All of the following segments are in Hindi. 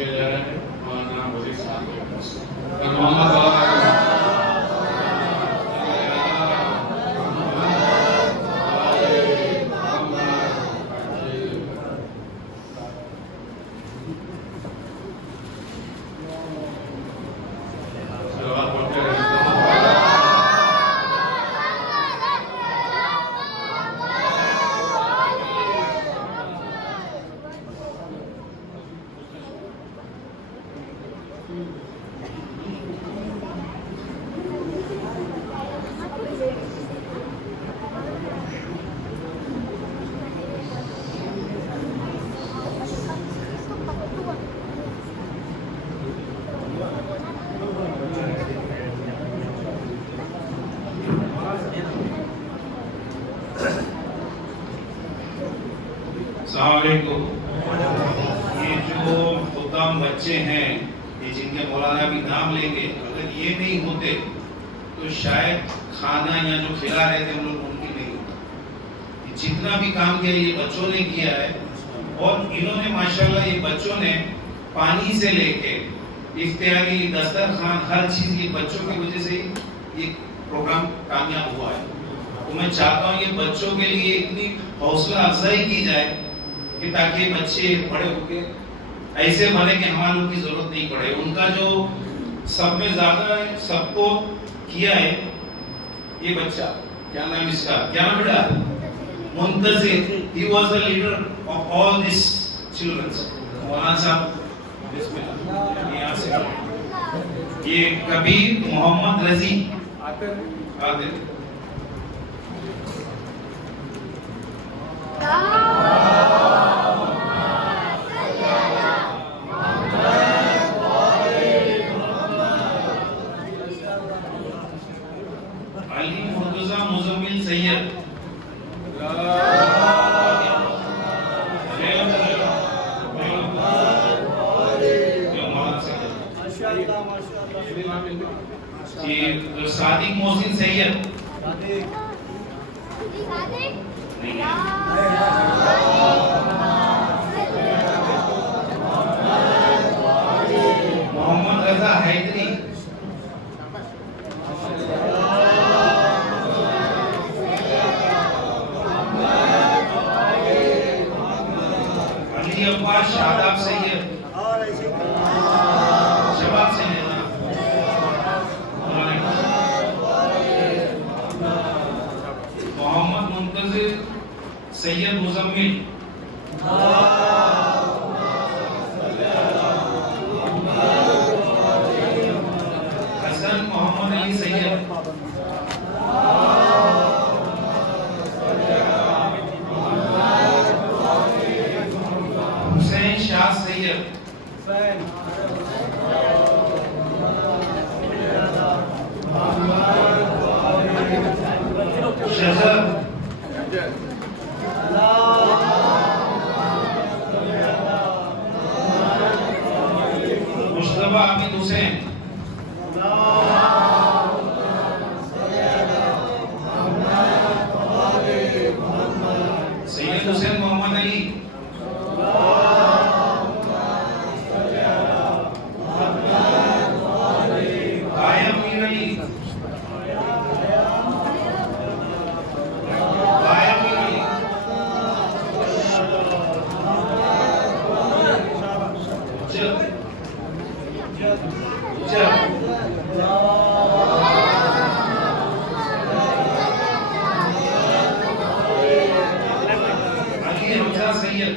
किया जा रहा है। मौलाना वजीर साहब के तरफ से मोहम्मद अस्सलामुअलैकुम। ये जो खुदाम बच्चे हैं, ये जिनके मौलाना भी नाम लेंगे, अगर ये नहीं होते तो शायद खाना या जो खिला रहे थे हम लोग उनकी नहीं होता। जितना भी काम किया ये बच्चों ने किया है, और इन्होंने माशाल्लाह ये बच्चों ने पानी से लेके इफ्तियारी दस्तरखान हर चीज ये बच्चों की वजह से ये प्रोग्राम कामयाब हुआ है। तो मैं चाहता हूँ ये बच्चों के लिए इतनी हौसला अफजाई की जाए कि ताकि बच्चे बड़े होकर ऐसे बने कि हमारे लोग की जरूरत नहीं पड़े। उनका जो सब में ज्यादा है, सबको किया है ये बच्चा, क्या नाम इसका, क्या नाम बेटा, मुंतजिर। he was the leader of all these children। मौलाना साहब बिस्मिल्लाह, यहाँ से ये कबीर मोहम्मद रजी आते अली मुर्तजा मुजम्मिल सैयद सादिक मोहसिन सैयद मोहम्मद रजा हैदरी अली अब्बास शादाब सैयद शबाब से लेना मोहम्मद मुंतजिर सैयद मुजम्मिल हसन मोहम्मद अली सैयद हुसैन शाह सैयद शहर मुस्तफा अमीन हुसैन सैयद हुसैन मोहम्मद अली कायम मीर अली अली हमजा सैयद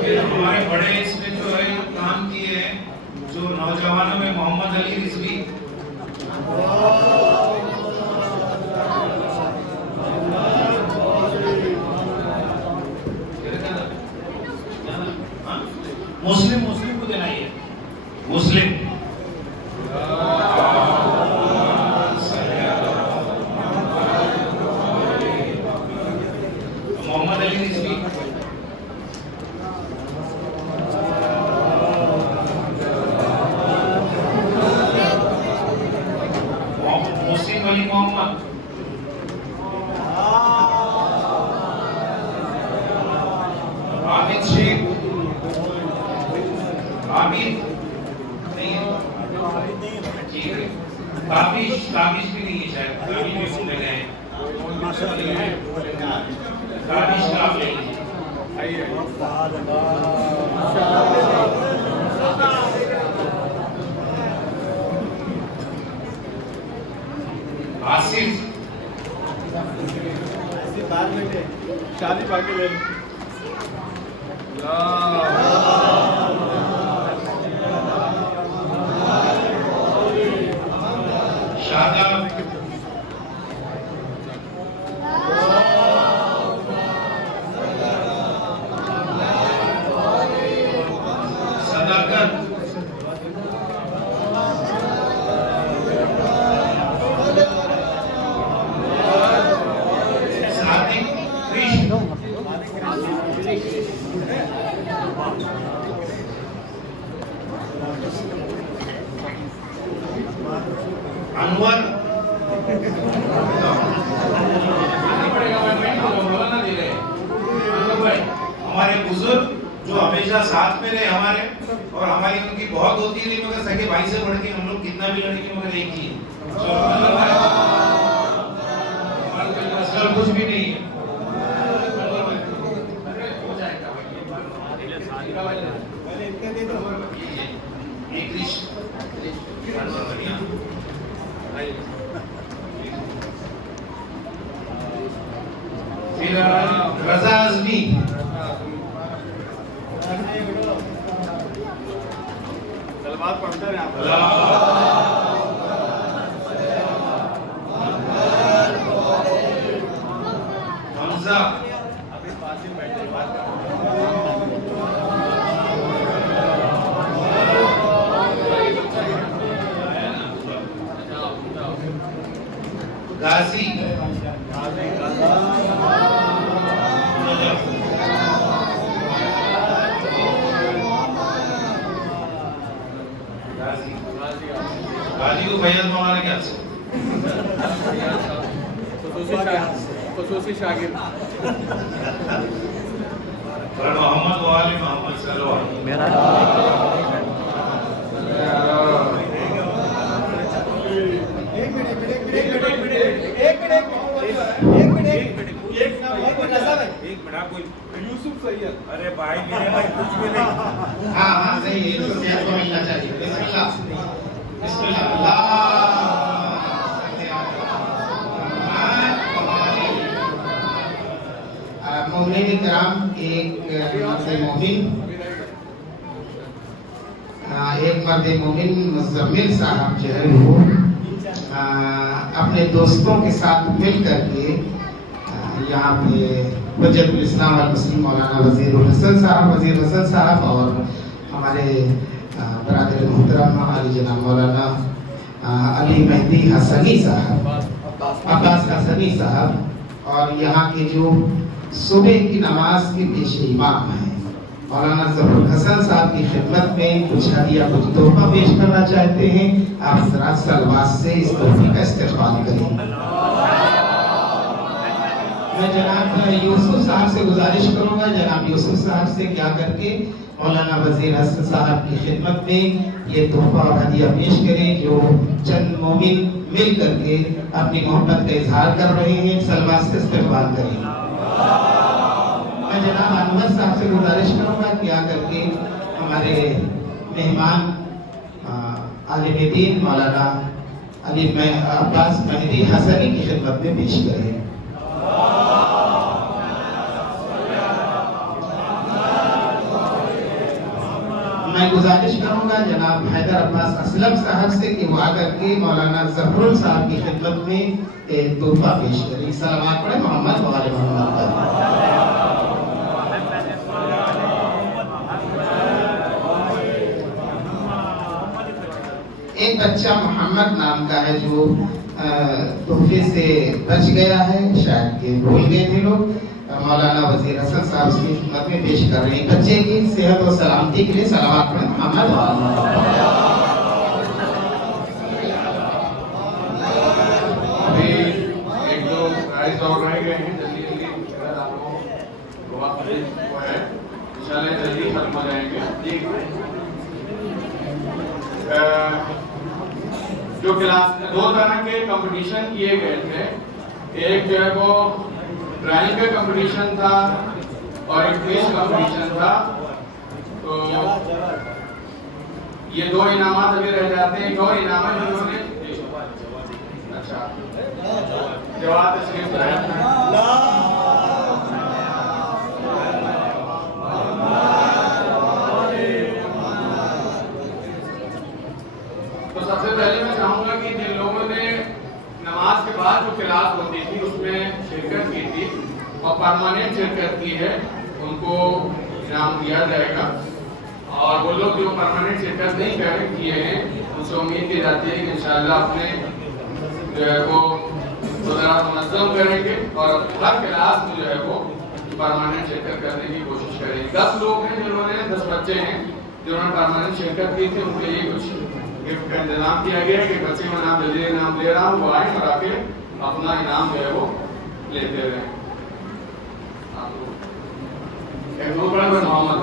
फिर हमारे बड़े इसमें जो है काम किए हैं, जो नौजवानों में मोहम्मद अली रिजवी मुस्लिम को देना ही है, मुस्लिम गाड़ी स्टाफ ले लीजिए। आसिफ शादी बाकी ले शादाब सदाकत सादिक कृष्ण अनवर हमारे बुजुर्ग जो हमेशा साथ में रहे हमारे, और हमारी उनकी बहुत होती रही, मगर सगे भाई से बढ़ के हम लोग कितना भी लड़के मगर एक ही है, कुछ भी नहीं है। एक फिर रजा आजमी, सलवार पढ़ते हैं आप। हमजा अभी पास ही बैठे बात गाजी गाजी को फैयाज मौलाना क्या खसूसी शागिर्द और मोहम्मद वाले मोहम्मद सलवार यूसुफ सैयद। अरे भाई मेरे भाई कुछ भी नहीं। हाँ हाँ सही है, तो सेहत को मिलना चाहिए। बिस्मिल्लाह बिस्मिल्लाह। मोमिन कराम, एक मर्द मोमिन मुज़म्मिल साहब जो है वो अपने दोस्तों के साथ मिल करके यहाँ पे हुज्जतुल इस्लाम वल मुस्लिम मौलाना वज़ीरुल हसन साहब और हमारे बरादर मोहतरम अली जनाब मौलाना अली मेहदी हसनी साहब, अब्बास हसनी साहब, और यहाँ के जो सुबह की नमाज के पेश इमाम हैं मौलाना ज़फर हसन साहब की खिदमत में कुछ हदिया कुछ तोहफा पेश करना चाहते हैं। आप जरा सलवात से इस तोहफे का इस्तेमाल करें। मैं जनाब यूसुफ साहब से गुजारिश करूंगा, जनाब यूसुफ साहब से क्या करके मौलाना वज़ीर हसन साहब की खिदमत में ये तोहफा और हदिया पेश करें जो चंद मोमिन मिल करके अपनी मोहब्बत का इजहार कर रहे हैं। सलवात से इस्तेमाल करें। मैं जनाब अनवर साहब से गुजारिश करूंगा क्या करके हमारे मेहमान आलिम दीन मौलाना अली अब्बास मेहदी हसनी की खिदमत में पेश करें। मैं गुजारिश करूंगा जनाब हैदर अब्बास असलम साहब से कि वो आकर के मौलाना ज़फरुल साहब की खिदमत में एक तोहफा पेश करें। सलावत पढ़े मोहम्मद वाले मोहम्मद पर। एक बच्चा मोहम्मद नाम का है जो तोहफे से बच गया है, शायद के भूल गए थे लोग। मौलाना वज़ीर हसन साहब की खिदमत में पेश कर रहे हैं। बच्चे की सेहत और सलामती के लिए सलावत पढ़ें मोहम्मद वाले। अभी एक दो प्राइज और रह गए हैं, जल्दी अगर आपको वो है इंशाल्लाह जल्दी खत्म हो जाएंगे। जो क्लास 2 तरह के कंपटीशन किए गए थे, एक जो है वो ड्राइंग का कंपटीशन था और एक क्विज कंपटीशन था। तो ये दो इनामात अभी रह जाते हैं। एक और इनामत जिन्होंने अच्छा जवाब तशरीफ तो सबसे पहले मैं चाहूंगा कि जिन लोगों ने नमाज के बाद जो क्लास होती थी उसमें शिरकत की थी और परमानेंट शिरकत की है उनको इनाम दिया जाएगा। और वो लोग जो परमानेंट शिरकत नहीं किए हैं उनसे उम्मीद की जाती है कि इंशाअल्लाह अपने जो है वो मुनज़्ज़म करेंगे और हर क्लास में जो है वो परमानेंट शिरकत करने की कोशिश करेंगे। 10 लोग हैं जिन्होंने 10 बच्चे हैं जिन्होंने परमानेंट शिरकत की थी, उनके लिए कुछ गिफ्ट का इंतजाम किया गया है कि बच्चे में नाम जल्दी इनाम दे रहा हूँ, वो आए और आके अपना इनाम जो है वो लेते रहे। मोहम्मद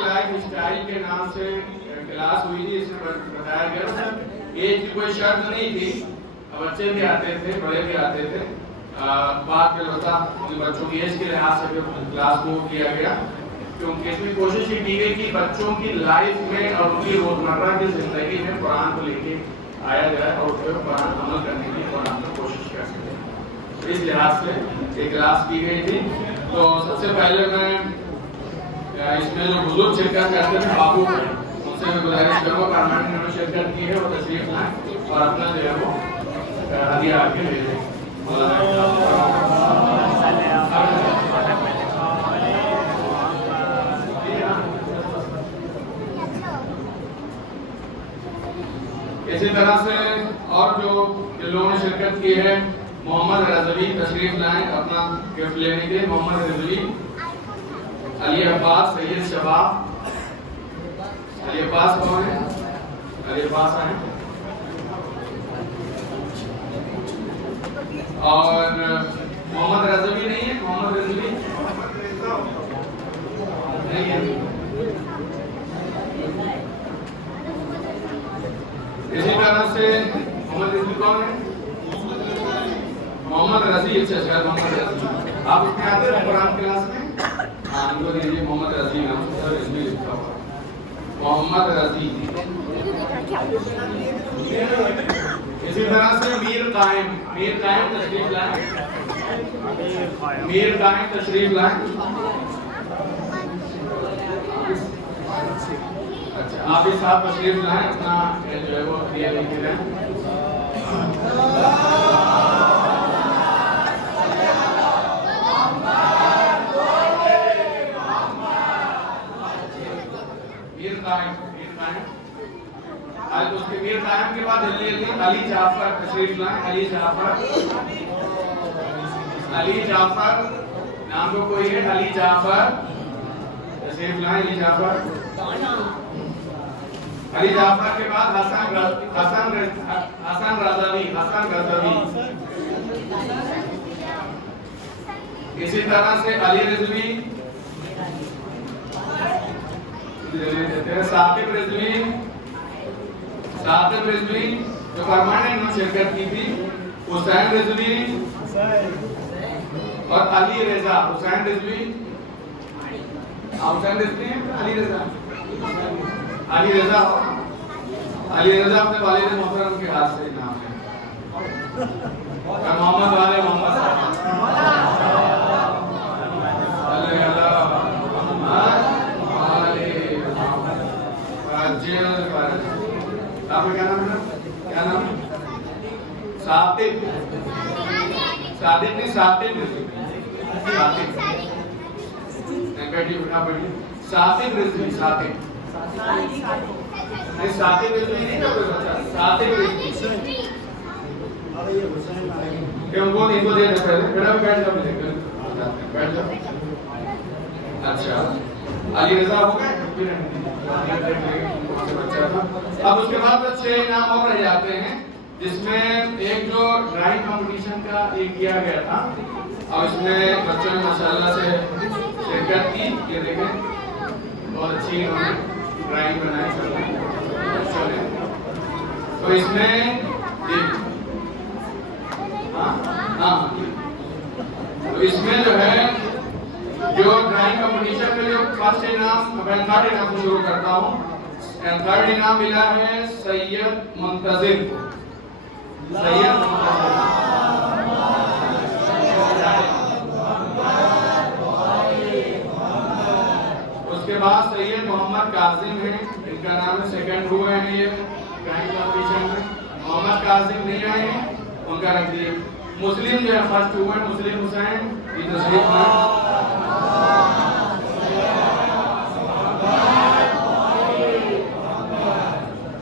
लाइफ स्टाइल के नाम से क्लास हुई थी। इसमें बताया गया एज की कोई शर्त नहीं थी, बच्चे भी आते थे, बड़े भी आते थे। बात में बता बच्चों की एज के लिहाज से क्लास को किया गया क्योंकि इसमें कोशिश ये की गई कि बच्चों की लाइफ में और उनकी रोजमर्रा की जिंदगी में कुरान को लेके आया जाए और उस पर कुरान अमल करने की कुरान को कोशिश कर सके। इस लिहाज से एक क्लास की गई थी। तो सबसे पहले मैं इसमें जो बुजुर्ग शिरकत करते थे बाबू उनसे मैं गुजारिश करूँगा परमानेंट में शिरकत की है वो तशरीफ लाएं और अपना जो है वो हदिया आके ले लें। इसी तरह से और जो लोगों ने शिरकत की है मोहम्मद रज़वी तशरीफ लाएं अपना गिफ्ट लेने के। मोहम्मद रज़वी, अली अब्बास, सैयद शबाब। अली अब्बास कौन है? अली अब्बास आए। और मोहम्मद रज़वी नहीं है? मोहम्मद रज़वी नहीं है। इसी तरह से मोहम्मद रज़वी कौन है? मोहम्मद रज़ी। अच्छा मोहम्मद रज़ी आप उसमें आते हैं कुरान क्लास में? हाँ इनको दीजिए मोहम्मद रज़ी नाम से इसमें लिखा हुआ मोहम्मद रज़ी। इसी तरह से मीर कायम तशरीफ लाएं। मीर कायम तशरीफ लाएं। अच्छा आप इस साथ तशरीफ लाएं अपना जो है वो दिया लेके जाएं। आज उसके मीर कायम के बाद अली जाफर तशरीफ लाएं। अली जाफर नाम को कोई है? अली जाफर तशरीफ लाएं। अली जाफर के बाद हसन रज़वी। इसी तरह से अली रिजवी, साकिब रिजवी जो परमानेंट में शिरकत की थी। हुसैन रिजवी और अली रजा। हुसैन रिजवी अली रजा अपने वालिद मोहतरम के हाथ से नाम है। मोहम्मद वाले मोहम्मद आपका क्या नाम है? क्या नाम है? सातिब नहीं सातिब बैठिए बेटा बैठिए। सातिब रिजवी नहीं सातिब रिजवी नहीं ना कोई बच्चा। सातिब रिजवी क्यों इनको दे दे पहले बेटा बैठ जाओ। अच्छा अली रजा हो गए। अब उसके बाद 6 इनाम और रह जाते हैं जिसमें एक जो ड्राइंग कंपटीशन का एक किया गया था और इसमें बच्चों ने माशाल्लाह से शिरकत की। ये देखें बहुत अच्छी इन्होंने ड्राइंग बनाई। तो इसमें तो इसमें जो है जो ड्राइंग कंपटीशन में जो फर्स्ट इनाम मैं थर्ड इनाम से शुरू करता हूँ। थर्ड इनाम मिला है सैयद मुंतजिर को। सैयद उसके बाद सैयद मोहम्मद काजिम है, इनका नाम है, सेकंड हुए हैं ये ड्राइंग कंपटीशन में। मोहम्मद काजिम नहीं आए हैं, उनका रख दिए। मुस्लिम जो है फर्स्ट हुए हैं, मुस्लिम हुसैन, ये तशरीफ में।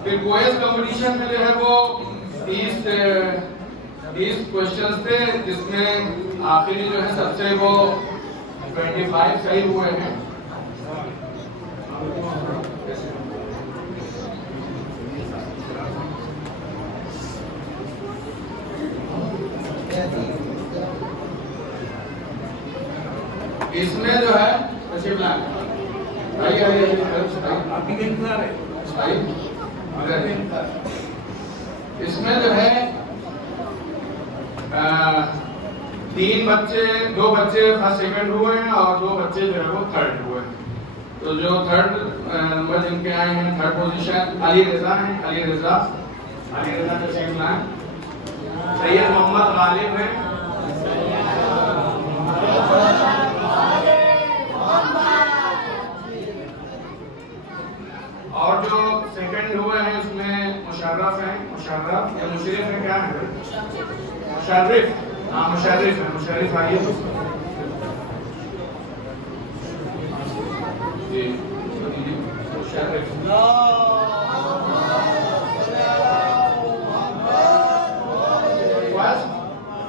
फिर क्विज कंपटीशन में जो है वो 30 क्वेश्चंस थे, जिसमें आखिरी जो है सबसे वो 25 सही हुए हैं। इसमें जो है इसमें जो है 2 बच्चे फर्स्ट सेकंड हुए हैं और 2 बच्चे जो है वो थर्ड हुए हैं। तो जो थर्ड नंबर जिनके आए हैं, थर्ड पोजीशन अली रजा है, अली रजा तशरीफ लाएं। सैयद मोहम्मद गालिब है, और जो सेकंड हुए हैं उसमें मुशर्रफ है, मुशर्रफ या मुशर्रफ है, क्या है मुशर्रफ, हाँ मुशर्रफ है, मुशर्रफ आइए जी, मुशर्रफ।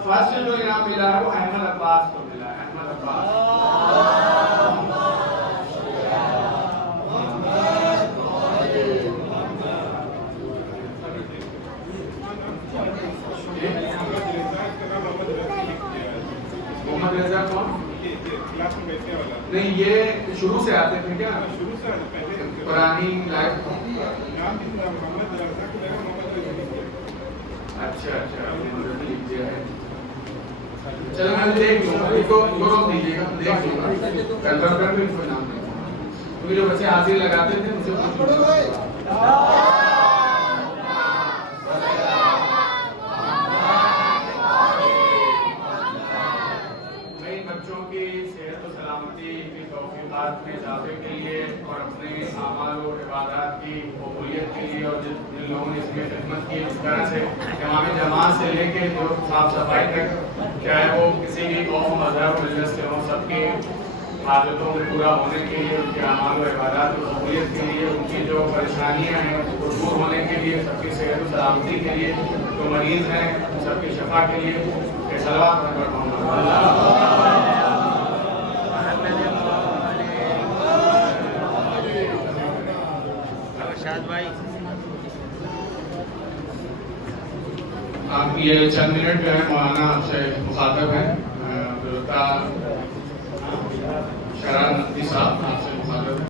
फर्स्ट जो इनाम मिला है वो अहमद अब्बास को मिला है, अहमद अब्बास। मोहम्मद रजा कौन? नहीं, ये शुरू से आते थे क्या? पुरानी लाइफ। अच्छा, लिख दिया है। चलो मैं देख लूंगा, इसको रोक दीजिएगा, देख लूंगा, कंफर्म कर लूँ कोई नाम नहीं, क्योंकि जो बच्चे हाजिर लगाते थे उनसे पूछ। बच्चों की सेहत और सलामती की तौफीक़ात में इजाफे के लिए और अपने आमाल और इबादत की कबूलियत के लिए, और जिन लोगों ने इसमें खिदमत की, इस तरह से इमाम जमात से लेके जो साफ सफाई तक, चाहे वो किसी भी कौम, मज़हब, मिल्लत से हों, सबके हाजतों को पूरा होने के लिए, उनके आमाल और इबादत की कबूलियत के लिए, उनकी जो परेशानियाँ हैं वो दूर होने के लिए, सबकी सेहत और सलामती के लिए, जो मरीज़ हैं सबकी शफा के लिए आप ये चंद मिनट जो है मौलाना आपसे मुखातब हैं, शरान नकवी साहब।